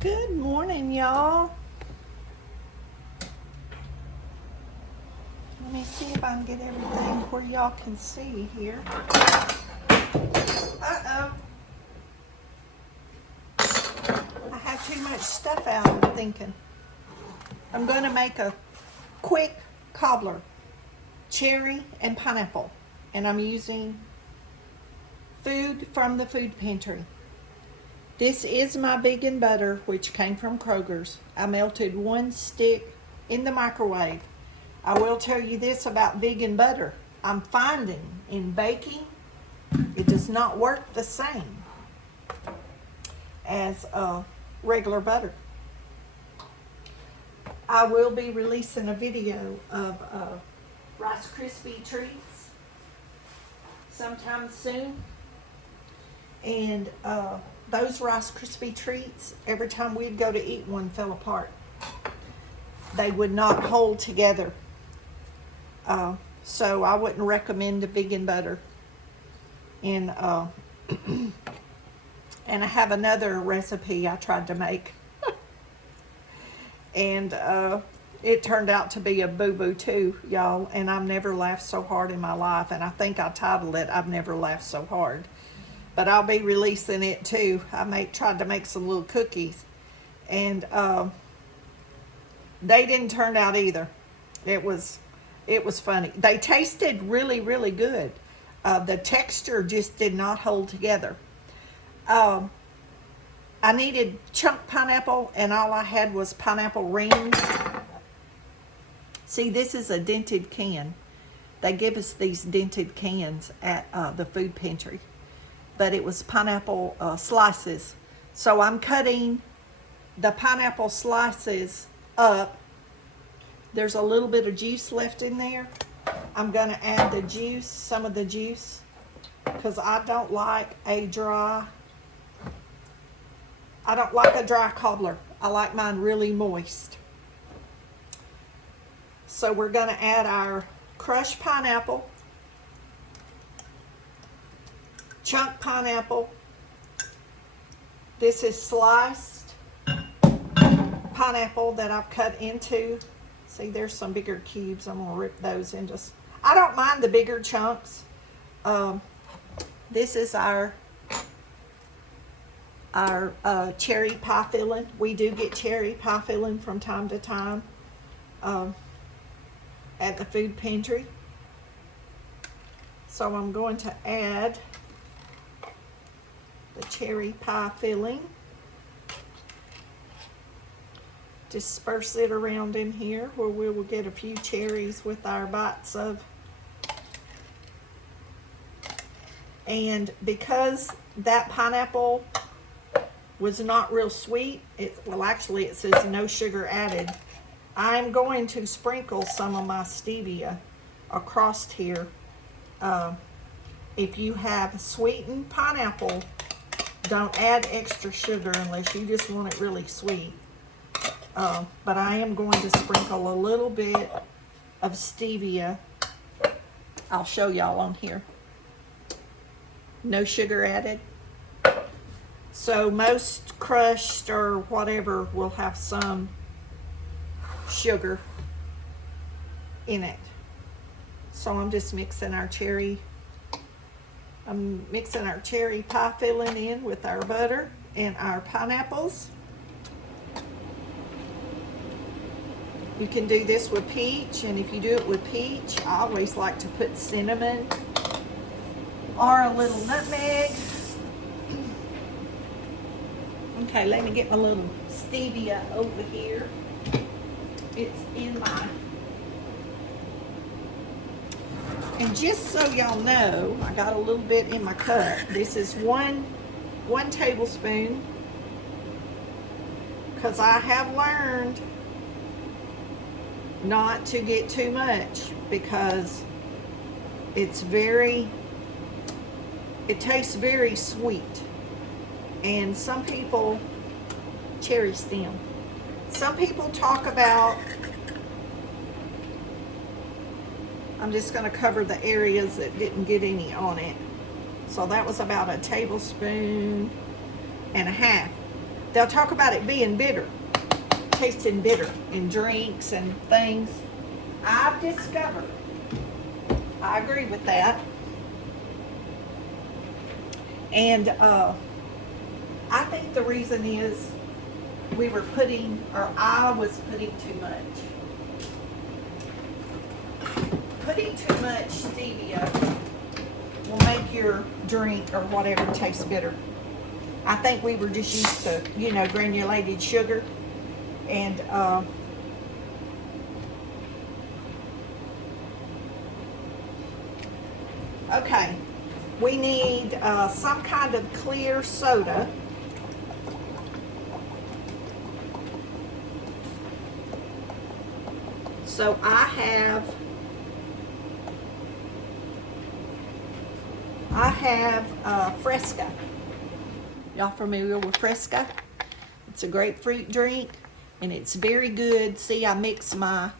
Good morning, y'all. Let me see if I can get everything where y'all can see here. Uh-oh. I have too much stuff out, I'm thinking. I'm going to make a quick cobbler, cherry and pineapple. And I'm using food from the food pantry. This is my vegan butter, which came from Kroger's. I melted one stick in the microwave. I will tell you this about vegan butter. I'm finding in baking, it does not work the same as regular butter. I will be releasing a video of Rice Krispie treats sometime soon. And those Rice Krispie treats, every time we'd go to eat one, fell apart. They would not hold together. So I wouldn't recommend the vegan butter. And and I have another recipe I tried to make. And it turned out to be a boo-boo too, y'all. And I've never laughed so hard in my life. And I think I titled it, I've Never Laughed So Hard. But I'll be releasing it too. I tried to make some little cookies, and they didn't turn out either. It was funny. They tasted really, really good. The texture just did not hold together. I needed chunk pineapple, and all I had was pineapple rings. See, this is a dented can. They give us these dented cans at the food pantry. But it was pineapple slices. So I'm cutting the pineapple slices up. There's a little bit of juice left in there. I'm gonna add the juice, some of the juice, because I don't like a dry cobbler. I like mine really moist. So we're gonna add our crushed pineapple, chunk pineapple. This is sliced pineapple that I've cut into. See, there's some bigger cubes. I'm gonna rip those into. I don't mind the bigger chunks. This is our cherry pie filling. We do get cherry pie filling from time to time at the food pantry. So I'm going to add the cherry pie filling. Disperse it around in here where we will get a few cherries with our bites of. And because that pineapple was not real sweet, actually it says no sugar added, I'm going to sprinkle some of my stevia across here. If you have sweetened pineapple, don't add extra sugar unless you just want it really sweet. But I am going to sprinkle a little bit of stevia. I'll show y'all on here. No sugar added. So most crushed or whatever will have some sugar in it. So I'm just mixing our cherry pie filling in with our butter and our pineapples. You can do this with peach, and if you do it with peach, I always like to put cinnamon or a little nutmeg. Okay, let me get my little stevia over here. It's in my... And just so y'all know, I got a little bit in my cup. This is one tablespoon, because I have learned not to get too much, because it tastes very sweet. And some people, cherry stem, some people talk about, I'm just going to cover the areas that didn't get any on it. So that was about a tablespoon and a half. they'll talk about it being bitter, tasting bitter in drinks and things. I've discovered, I agree with that. And I think the reason is we were putting, or I was putting too much. Putting too much stevia will make your drink or whatever taste bitter. I think we were just used to, you know, granulated sugar. And okay, we need some kind of clear soda. So I have Fresca. Y'all familiar with Fresca? It's a grapefruit drink, and it's very good. See, I mix my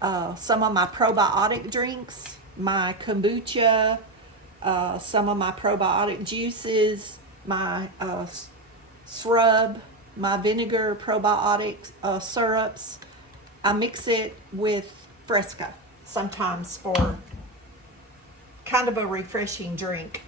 some of my probiotic drinks, my kombucha, some of my probiotic juices, my srub, my vinegar probiotic syrups. I mix it with Fresca sometimes for kind of a refreshing drink.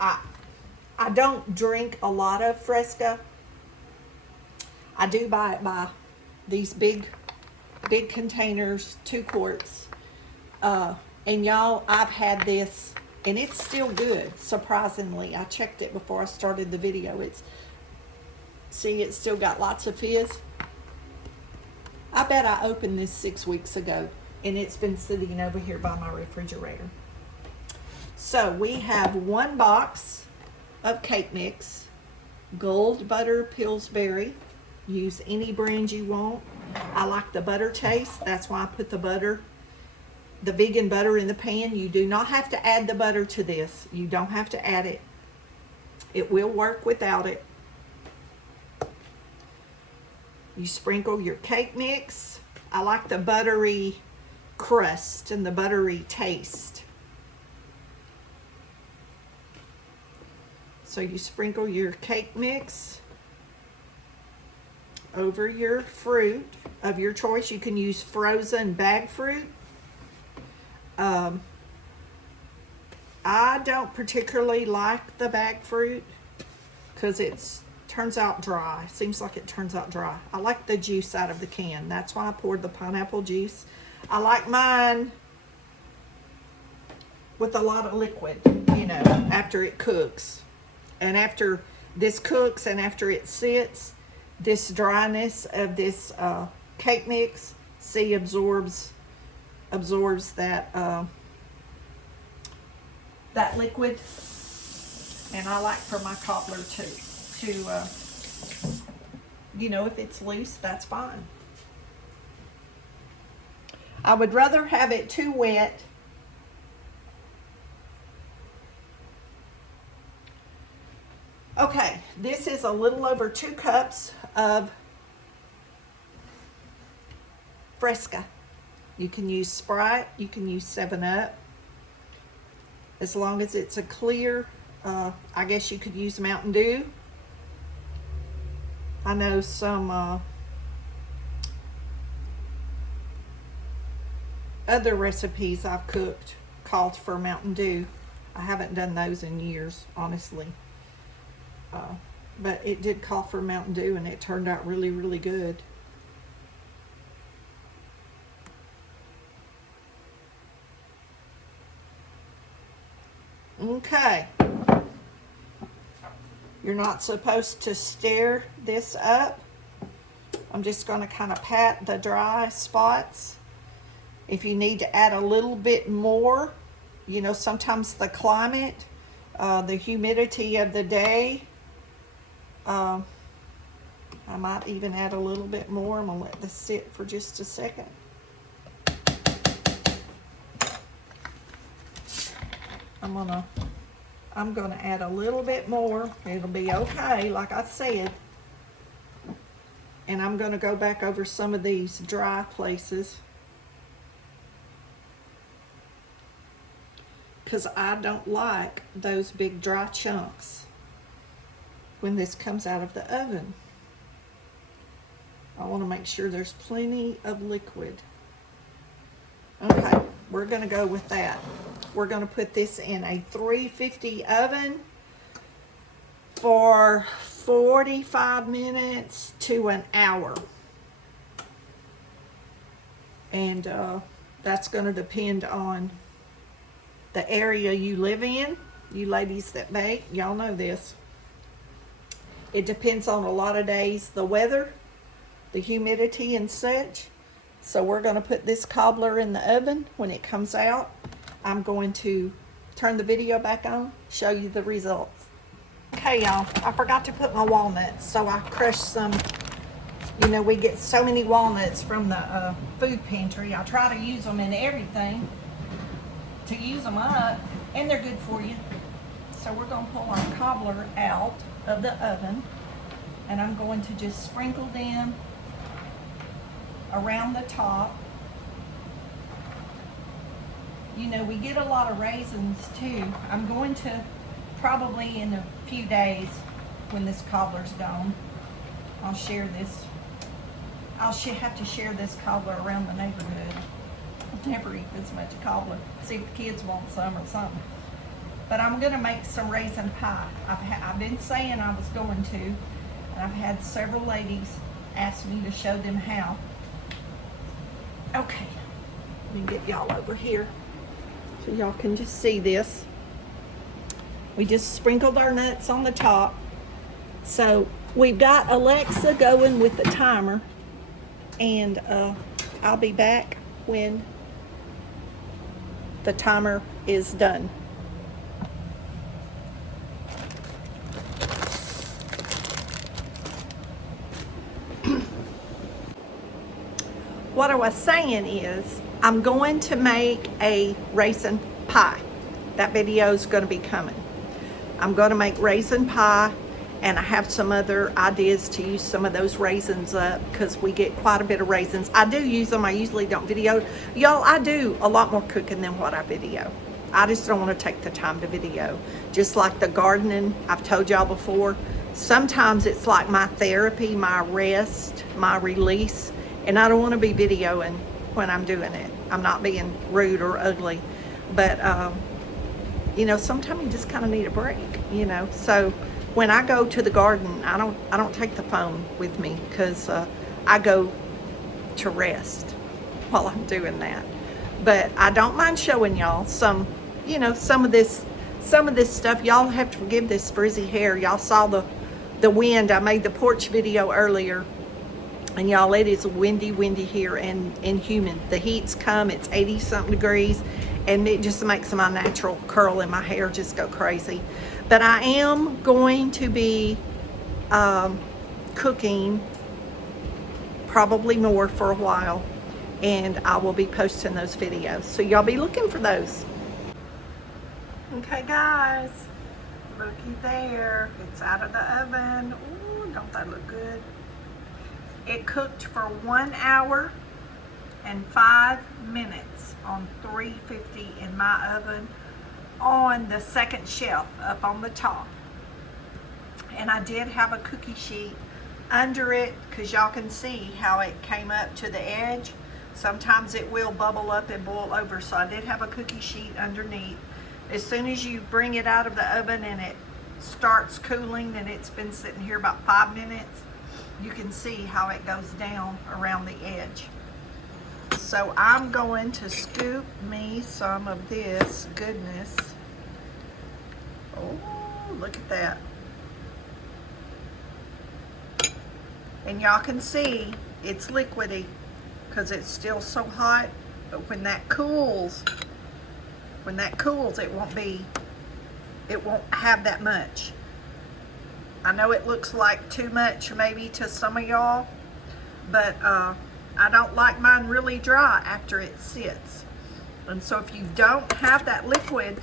I don't drink a lot of Fresca. I do buy it by these big containers, 2 quarts. And y'all, I've had this, and it's still good, surprisingly. I checked it before I started the video. See, it's still got lots of fizz. I bet I opened this 6 weeks ago, and it's been sitting over here by my refrigerator. So we have 1 box of cake mix, Gold Butter Pillsbury. Use any brand you want. I like the butter taste. That's why I put the butter, the vegan butter in the pan. You do not have to add the butter to this. You don't have to add it. It will work without it. You sprinkle your cake mix. I like the buttery crust and the buttery taste. So you sprinkle your cake mix over your fruit of your choice. You can use frozen bag fruit. I don't particularly like the bag fruit because it turns out dry. Seems like it turns out dry. I like the juice out of the can. That's why I poured the pineapple juice. I like mine with a lot of liquid, you know, after it cooks. And after this cooks and after it sits, this dryness of this cake mix, see, absorbs that that liquid. And I like for my cobbler to you know, if it's loose, that's fine. I would rather have it too wet. Okay, this is a little over 2 cups of Fresca. You can use Sprite, you can use 7-Up. As long as it's a clear, I guess you could use Mountain Dew. I know some other recipes I've cooked called for Mountain Dew. I haven't done those in years, honestly. But it did call for Mountain Dew, and it turned out really, really good. Okay. You're not supposed to stir this up. I'm just going to kind of pat the dry spots. If you need to add a little bit more, you know, sometimes the climate, the humidity of the day, I might even add a little bit more. I'm going to let this sit for just a second. I'm gonna add a little bit more. It'll be okay, like I said. And I'm gonna go back over some of these dry places, because I don't like those big dry chunks when this comes out of the oven. I want to make sure there's plenty of liquid. Okay, we're going to go with that. We're going to put this in a 350 oven for 45 minutes to an hour. And that's going to depend on the area you live in. You ladies that bake, y'all know this. It depends on a lot of days, the weather, the humidity and such. So we're going to put this cobbler in the oven. When it comes out, I'm going to turn the video back on, show you the results. Okay, y'all, I forgot to put my walnuts, so I crushed some. You know, we get so many walnuts from the food pantry. I try to use them in everything to use them up, and they're good for you. So we're going to pull our cobbler out of the oven, and I'm going to just sprinkle them around the top. You know, we get a lot of raisins too. I'm going to probably in a few days, when this cobbler's gone, I'll share this. I'll have to share this cobbler around the neighborhood. I'll never eat this much cobbler. See if the kids want some or something. But I'm going to make some raisin pie. I've been saying I was going to, and I've had several ladies ask me to show them how. Okay, let me get y'all over here so y'all can just see this. We just sprinkled our nuts on the top. So we've got Alexa going with the timer, and I'll be back when the timer is done. What I was saying is, I'm going to make a raisin pie. That video is going to be coming. I'm going to make raisin pie, and I have some other ideas to use some of those raisins up, because we get quite a bit of raisins. I do use them. I usually don't video. Y'all, I do a lot more cooking than what I video. I just don't want to take the time to video. Just like the gardening, I've told y'all before, sometimes it's like my therapy, my rest, my release, and I don't want to be videoing when I'm doing it. I'm not being rude or ugly, but you know, sometimes you just kind of need a break, you know. So when I go to the garden, I don't take the phone with me, because I go to rest while I'm doing that. But I don't mind showing y'all some, you know, some of this stuff. Y'all have to forgive this frizzy hair. Y'all saw the wind. I made the porch video earlier, and y'all, it is windy here and humid. The heat's come, it's 80 something degrees, and it just makes my natural curl in my hair just go crazy. But I am going to be cooking probably more for a while, and I will be posting those videos, so y'all be looking for those. Okay guys, looky there, it's out of the oven. Ooh, don't that look good? It cooked for 1 hour and 5 minutes on 350 in my oven, on the second shelf up on the top. And I did have a cookie sheet under it, because y'all can see how it came up to the edge. Sometimes it will bubble up and boil over, so I did have a cookie sheet underneath. As soon as you bring it out of the oven and it starts cooling, and it's been sitting here about 5 minutes, you can see how it goes down around the edge. So I'm going to scoop me some of this goodness. Oh, look at that. And y'all can see it's liquidy because it's still so hot, but when that cools, it won't have that much. I know it looks like too much maybe to some of y'all, but I don't like mine really dry after it sits. And so if you don't have that liquid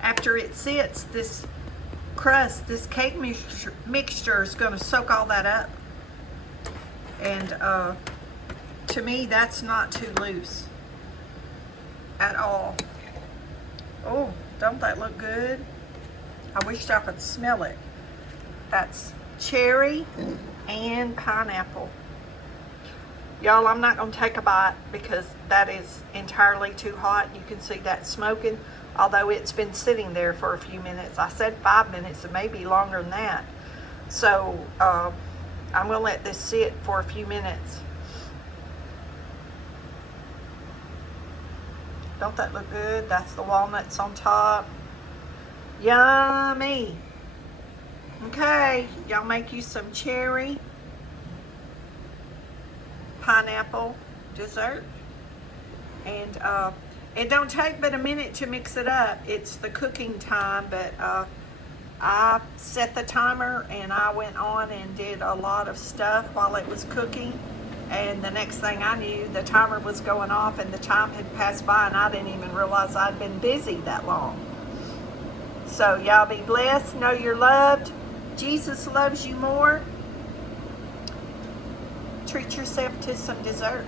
after it sits, this crust, this cake mixture is going to soak all that up. And to me, that's not too loose at all. Oh, don't that look good? I wish I could smell it. That's cherry, and pineapple. Y'all, I'm not going to take a bite because that is entirely too hot. You can see that smoking, although it's been sitting there for a few minutes. I said 5 minutes, it may be longer than that. So I'm going to let this sit for a few minutes. Don't that look good? That's the walnuts on top. Yummy. Okay, y'all make you some cherry pineapple dessert. And it don't take but a minute to mix it up. It's the cooking time, but I set the timer and I went on and did a lot of stuff while it was cooking. And the next thing I knew, the timer was going off and the time had passed by and I didn't even realize I'd been busy that long. So y'all be blessed, know you're loved. Jesus loves you more. Treat yourself to some dessert.